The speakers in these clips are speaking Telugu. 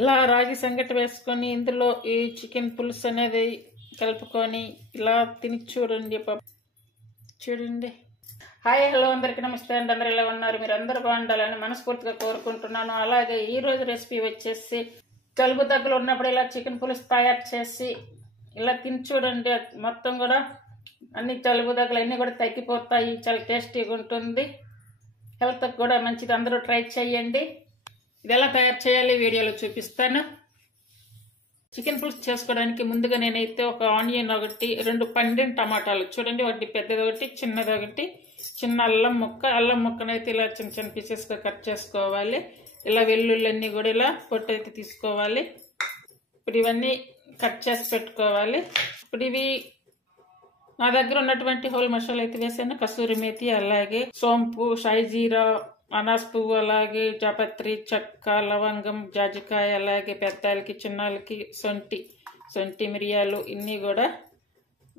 ఇలా రాగి సంగటి వేసుకొని ఇందులో ఈ చికెన్ పులుసు అనేది కలుపుకొని ఇలా తిని చూడండి. చూడండి. హాయ్, హలో, అందరికీ నమస్తే అండి. అందరు ఎలా ఉన్నారు? మీరు అందరూ బాగుండాలని మనస్ఫూర్తిగా కోరుకుంటున్నాను. అలాగే ఈ రోజు రెసిపీ వచ్చేసి జలుబు దగ్గులు ఉన్నప్పుడు ఇలా చికెన్ పులుసు తయారు చేసి ఇలా తిని చూడండి. మొత్తం కూడా అన్ని జలుబు దగ్గులు అన్నీ కూడా తగ్గిపోతాయి. చాలా టేస్టీగా ఉంటుంది, హెల్త్కి కూడా మంచిది. అందరూ ట్రై చేయండి. ఇది ఎలా తయారు చేయాలి వీడియోలో చూపిస్తాను. చికెన్ పులుసు చేసుకోవడానికి ముందుగా నేనైతే ఒక ఆనియన్ ఒకటి, 2 పండిన టమాటాలు చూడండి, ఒకటి పెద్దది ఒకటి చిన్నది ఒకటి, చిన్న అల్లం ముక్కనైతే ఇలా చిన్న చిన్న పీసెస్గా కట్ చేసుకోవాలి. ఇలా వెల్లుల్లి కూడా ఇలా పొట్టు అయితే తీసుకోవాలి. ఇప్పుడు ఇవన్నీ కట్ చేసి పెట్టుకోవాలి. ఇప్పుడు ఇవి నా దగ్గర ఉన్నటువంటి హోల్ మసాలా అయితే వేసాను. కసూరి మేతి, అలాగే సోంపు, షాయిజీరా, అనాస్ పువ్వు, అలాగే జాపత్రి, చెక్క, లవంగం, జాజికాయ, అలాగే పెద్దాలకి చిన్నాలకి సొంటి మిరియాలు ఇన్ని కూడా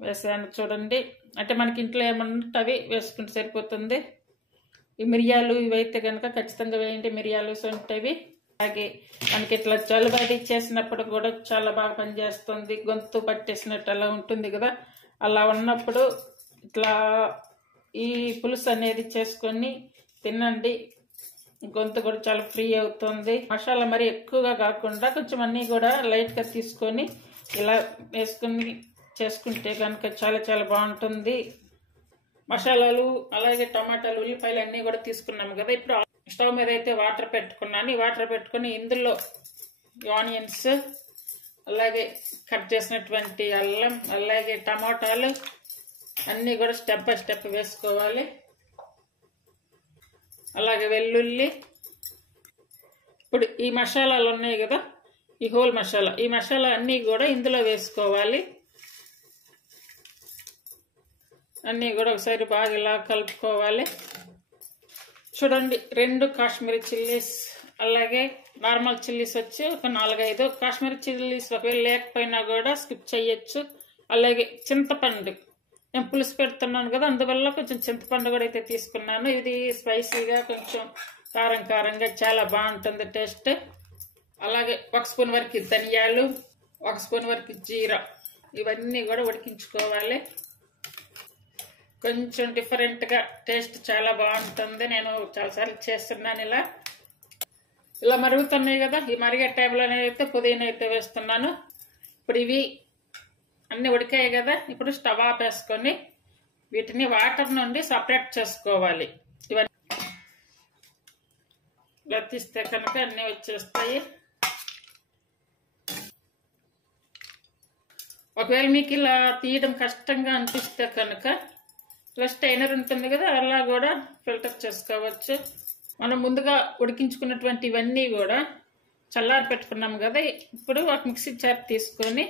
వేసాను. చూడండి, అంటే మనకి ఇంట్లో ఏమన్నా అవి వేసుకుంటే సరిపోతుంది. ఈ మిరియాలు ఇవైతే కనుక ఖచ్చితంగా వేయండి, మిరియాలు సొంటివి. అలాగే మనకి ఇట్లా జలుబు అది చేసినప్పుడు కూడా చాలా బాగా పనిచేస్తుంది. గొంతు పట్టేసినట్టు అలా ఉంటుంది కదా, అలా ఉన్నప్పుడు ఇట్లా ఈ పులుసు అనేది చేసుకొని తినండి. గొంతు కూడా చాలా ఫ్రీ అవుతుంది. మసాలా మరి ఎక్కువగా కాకుండా కొంచెం అన్నీ కూడా లైట్గా తీసుకొని ఇలా వేసుకొని చేసుకుంటే కనుక చాలా చాలా బాగుంటుంది. మసాలాలు అలాగే టమాటాలు, ఉల్లిపాయలు అన్నీ కూడా తీసుకున్నాము కదా. ఇప్పుడు స్టవ్ మీద అయితే వాటర్ పెట్టుకున్నాను. ఈ వాటర్ పెట్టుకొని ఇందులో ఆనియన్స్, అలాగే కట్ చేసినటువంటి అల్లం, అలాగే టమాటాలు అన్నీ కూడా స్టెప్ బై స్టెప్ వేసుకోవాలి. అలాగే వెల్లుల్లి. ఇప్పుడు ఈ మసాలాలు ఉన్నాయి కదా, ఈ హోల్ మసాలా, ఈ మసాలా అన్నీ కూడా ఇందులో వేసుకోవాలి. అన్నీ కూడా ఒకసారి బాగా ఇలా కలుపుకోవాలి. చూడండి, 2 కాశ్మీరీ చిల్లీస్, అలాగే నార్మల్ చిల్లీస్ వచ్చి ఒక 4-5. కాశ్మీరీ చిల్లీస్ ఒకవేళ లేకపోయినా కూడా స్కిప్ చేయొచ్చు. అలాగే చింతపండు, నేను పులుసు పెడుతున్నాను కదా, అందువల్ల కొంచెం చింతపండు కూడా అయితే తీసుకున్నాను. ఇది స్పైసీగా కొంచెం కారంగా చాలా బాగుంటుంది టేస్ట్. అలాగే 1 స్పూన్ వరకు ధనియాలు, 1 స్పూన్ వరకు జీరా, ఇవన్నీ కూడా ఉడికించుకోవాలి. కొంచెం డిఫరెంట్గా టేస్ట్ చాలా బాగుంటుంది. నేను చాలాసార్లు చేస్తున్నాను. ఇలా మరుగుతున్నాయి కదా, ఈ మరిగే టైంలో నేనైతే పుదీనా అయితే వేస్తున్నాను. ఇప్పుడు ఇవి అన్నీ ఉడికాయి కదా, ఇప్పుడు స్టవ్ ఆఫ్ వేసుకొని వీటిని వాటర్ నుండి సపరేట్ చేసుకోవాలి. ఇవన్నీ ఇలా తీస్తే కనుక అన్నీ వచ్చేస్తాయి. ఒకవేళ మీకు ఇలా తీయడం కష్టంగా అనిపిస్తే కనుక ఇలా స్టైనర్ ఉంటుంది కదా, అలా కూడా ఫిల్టర్ చేసుకోవచ్చు. మనం ముందుగా ఉడికించుకున్నటువంటి ఇవన్నీ కూడా చల్లారి పెట్టుకున్నాము కదా, ఇప్పుడు ఒక మిక్సీ జార్ తీసుకొని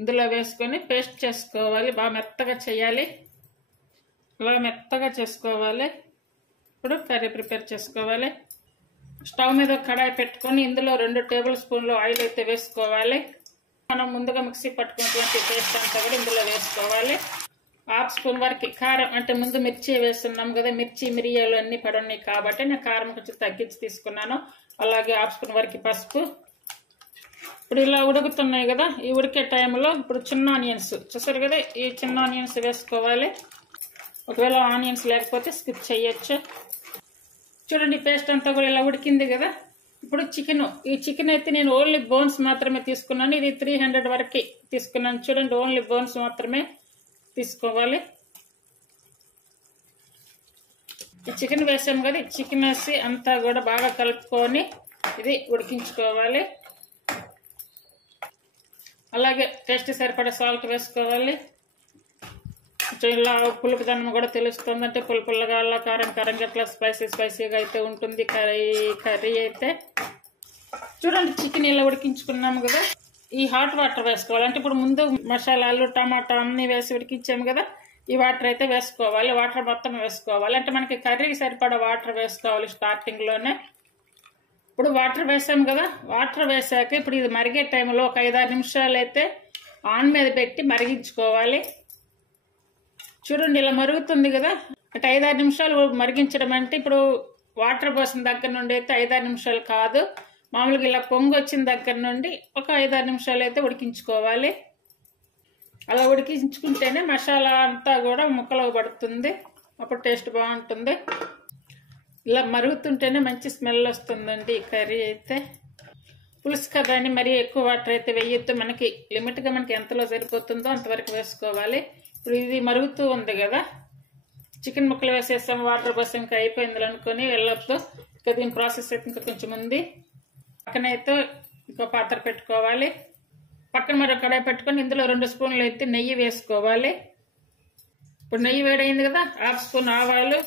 ఇందులో వేసుకొని పేస్ట్ చేసుకోవాలి. బాగా మెత్తగా చేయాలి. ఇలా మెత్తగా చేసుకోవాలి. ఇప్పుడు కర్రీ ప్రిపేర్ చేసుకోవాలి. స్టవ్ మీద కడాయి పెట్టుకొని ఇందులో 2 టేబుల్ స్పూన్లు ఆయిల్ అయితే వేసుకోవాలి. మనం ముందుగా మిక్సీ పట్టుకున్నటువంటి పేస్ట్ అంతా కూడా ఇందులో వేసుకోవాలి. 1/2 స్పూన్ వరకు కారం, అంటే ముందు మిర్చి వేస్తున్నాం కదా, మిర్చి మిరియాలు అన్ని పడున్నాయి కాబట్టి నేను కారం కొంచెం తగ్గించి తీసుకున్నాను. అలాగే 1/2 స్పూన్ వరకు పసుపు. ఇప్పుడు ఇలా ఉడుకుతున్నాయి కదా, ఈ ఉడికే టైంలో ఇప్పుడు చిన్న ఆనియన్స్ చూసారు కదా, ఈ చిన్న ఆనియన్స్ వేసుకోవాలి. ఒకవేళ ఆనియన్స్ లేకపోతే స్కిప్ చేయొచ్చు. చూడండి, పేస్ట్ అంతా కూడా ఇలా ఉడికింది కదా. ఇప్పుడు ఈ చికెన్ అయితే నేను ఓన్లీ బోన్స్ మాత్రమే తీసుకున్నాను. ఇది 300 వరకు తీసుకున్నాను. చూడండి, ఓన్లీ బోన్స్ మాత్రమే తీసుకోవాలి. ఈ చికెన్ వేసాము కదా, ఈ చికెన్ వేసి అంతా కూడా బాగా కలుపుకొని ఇది ఉడికించుకోవాలి. అలాగే టేస్ట్ సరిపడే సాల్ట్ వేసుకోవాలి. ఇలా పులుపు దన్నం కూడా తెలుస్తుంది, అంటే పుల్లగా అలా కారంగా అట్లా స్పైసీగా అయితే ఉంటుంది కర్రీ అయితే. చూడండి, చికెన్ ఇలా ఉడికించుకున్నాము కదా, ఈ హాట్ వాటర్ వేసుకోవాలి. అంటే ఇప్పుడు ముందు మసాలాలు టమాటా అన్ని వేసి ఉడికించాము కదా, ఈ వాటర్ అయితే వేసుకోవాలి. వాటర్ మొత్తం వేసుకోవాలి, అంటే మనకి కర్రీకి సరిపడా వాటర్ వేసుకోవాలి స్టార్టింగ్ లోనే. ఇప్పుడు వాటర్ వేసాము కదా, వాటర్ వేసాక ఇప్పుడు ఇది మరిగే టైంలో ఒక 5-6 నిమిషాలు అయితే ఆన్ మీద పెట్టి మరిగించుకోవాలి. చూడండి, ఇలా మరుగుతుంది కదా, అంటే 5-6 నిమిషాలు మరిగించడం అంటే ఇప్పుడు వాటర్ పోసిన దగ్గర నుండి అయితే 5-6 నిమిషాలు కాదు, మామూలుగా ఇలా పొంగు వచ్చిన దగ్గర నుండి ఒక 5-6 నిమిషాలు అయితే ఉడికించుకోవాలి. అలా ఉడికించుకుంటేనే మసాలా అంతా కూడా ముక్కలో పడుతుంది, అప్పుడు టేస్ట్ బాగుంటుంది. ఇలా మరుగుతుంటేనే మంచి స్మెల్ వస్తుందండి ఈ కర్రీ అయితే. పులుసు కదా అని మరీ ఎక్కువ వాటర్ అయితే వేయొద్దు, మనకి లిమిట్గా మనకి ఎంతలో సరిపోతుందో అంతవరకు వేసుకోవాలి. ఇప్పుడు ఇది మరుగుతూ ఉంది కదా, చికెన్ ముక్కలు వేసేసాం, వాటర్ కోసం ఇంకా అయిపోయింది అనుకొని వెళ్ళొద్దు. ఇంకా దీని ప్రాసెస్ అయితే ఇంకా కొంచెం ఉంది. పక్కనైతే ఇంకో పాత్ర పెట్టుకోవాలి. పక్కన మరొక కడాయి పెట్టుకొని ఇందులో 2 స్పూన్లు అయితే నెయ్యి వేసుకోవాలి. ఇప్పుడు నెయ్యి వేడైంది కదా, 1/2 స్పూన్ ఆవాలు,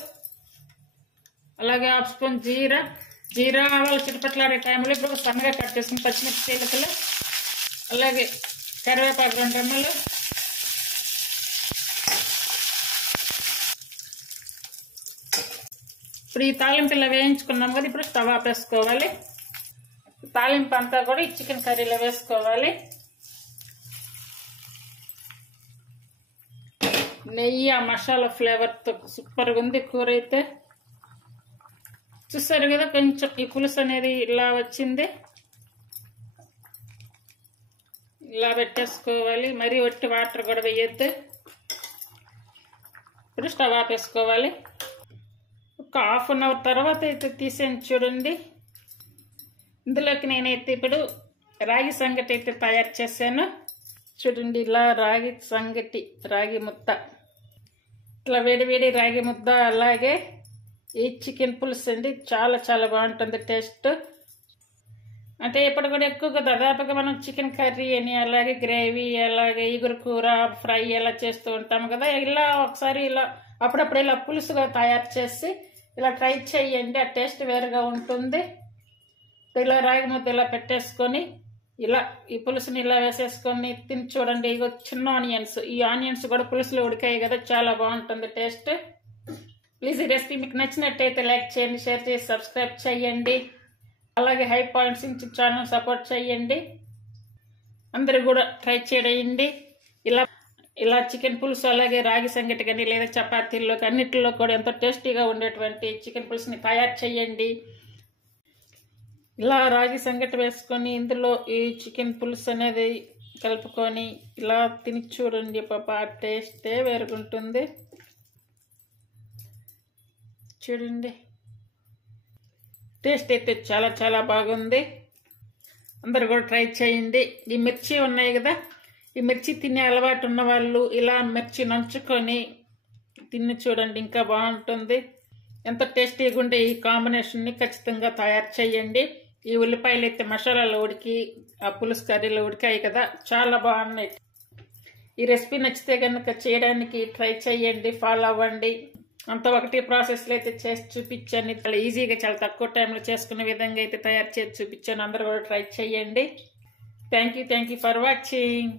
అలాగే 1/2 స్పూన్ జీరా ఆవాలు చిటపట్లాడే టైంలో ఇప్పుడు సన్నగా కట్ చేసుకుని పచ్చిమిర్చి చీలకలు, అలాగే కరివేపాకు 2 రెమ్మలు, ఇప్పుడు ఈ తాలింపు ఇలా వేయించుకున్నాం కదా, ఇప్పుడు స్టవ్ ఆపేసుకోవాలి. తాలింపు అంతా కూడా ఈ చికెన్ కర్రీలో వేసుకోవాలి. నెయ్యి ఆ మసాలా ఫ్లేవర్తో సూపర్గా ఉంది కూర అయితే. చూస్తారు కదా, కొంచెం ఈ పులుసు అనేది ఇలా వచ్చింది, ఇలా పెట్టేసుకోవాలి. మరీ ఒట్టి వాటర్ కూడా వేయద్దు. ఇప్పుడు స్టవ్ ఆపేసుకోవాలి. ఒక 1/2 అవర్ తర్వాత అయితే తీసేసి చూడండి. ఇందులోకి నేనైతే ఇప్పుడు రాగి సంగటి అయితే తయారు చేశాను. చూడండి, ఇలా రాగి సంగటి, రాగి ముద్ద, ఇట్లా వేడి రాగి ముద్ద, అలాగే ఈ చికెన్ పులుసు అండి. చాలా చాలా బాగుంటుంది టేస్ట్. అంటే ఇప్పుడు కూడా ఎక్కువగా దాదాపుగా మనం చికెన్ కర్రీ అని, అలాగే గ్రేవీ, అలాగే ఈగురు కూర ఫ్రై ఇలా చేస్తూ ఉంటాం కదా. ఇలా ఒకసారి ఇలా అప్పుడప్పుడు ఇలా పులుసుగా తయారు చేసి ఇలా ట్రై చేయండి, ఆ టేస్ట్ వేరుగా ఉంటుంది. ఇలా రాగి ముద్ద ఇలా పెట్టేసుకొని ఇలా ఈ పులుసుని ఇలా వేసేసుకొని తిని చూడండి. ఇగో చిన్న ఆనియన్స్, ఈ ఆనియన్స్ కూడా పులుసులో ఉడికాయి కదా, చాలా బాగుంటుంది టేస్ట్. ప్లీజ్ ఈ రెసిపీ మీకు నచ్చినట్టయితే లైక్ చేయండి, షేర్ చేసి సబ్స్క్రైబ్ చేయండి. అలాగే హై పాయింట్స్ నుంచి ఛానల్ సపోర్ట్ చేయండి. అందరూ కూడా ట్రై చేయండి. ఇలా చికెన్ పులుసు, అలాగే రాగి సంగటి కానీ లేదా చపాతీల్లో అన్నిటిలో కూడా ఎంతో టేస్టీగా ఉండేటువంటి చికెన్ పులుసుని తయారు చేయండి. ఇలా రాగి సంగటి వేసుకొని ఇందులో ఈ చికెన్ పులుసు అనేది కలుపుకొని ఇలా తిని చూడండి. పాప ఆ టేస్టే వేరుగుంటుంది. చూడండి, టేస్ట్ అయితే చాలా చాలా బాగుంది. అందరు కూడా ట్రై చేయండి. ఈ మిర్చి ఉన్నాయి కదా, ఈ మిర్చి తినే అలవాటు ఉన్న వాళ్ళు ఇలా మిర్చి నంచుకొని తిని చూడండి, ఇంకా బాగుంటుంది. ఎంతో టేస్టీగా ఉండే ఈ కాంబినేషన్ని ఖచ్చితంగా తయారు చేయండి. ఈ ఉల్లిపాయలు అయితే మసాలాలో ఉడికి ఆ పులుసు కర్రీలో ఉడికాయి కదా, చాలా బాగున్నాయి. ఈ రెసిపీ నచ్చితే కనుక చేయడానికి ట్రై చేయండి, ఫాలో అవ్వండి. అంత ఒకటి ప్రాసెస్లో అయితే చేసి చూపించాను. చాలా ఈజీగా, చాలా తక్కువ టైంలో చేసుకునే విధంగా అయితే తయారు చేసి చూపించాను. అందరూ కూడా ట్రై చేయండి. Thank you for watching.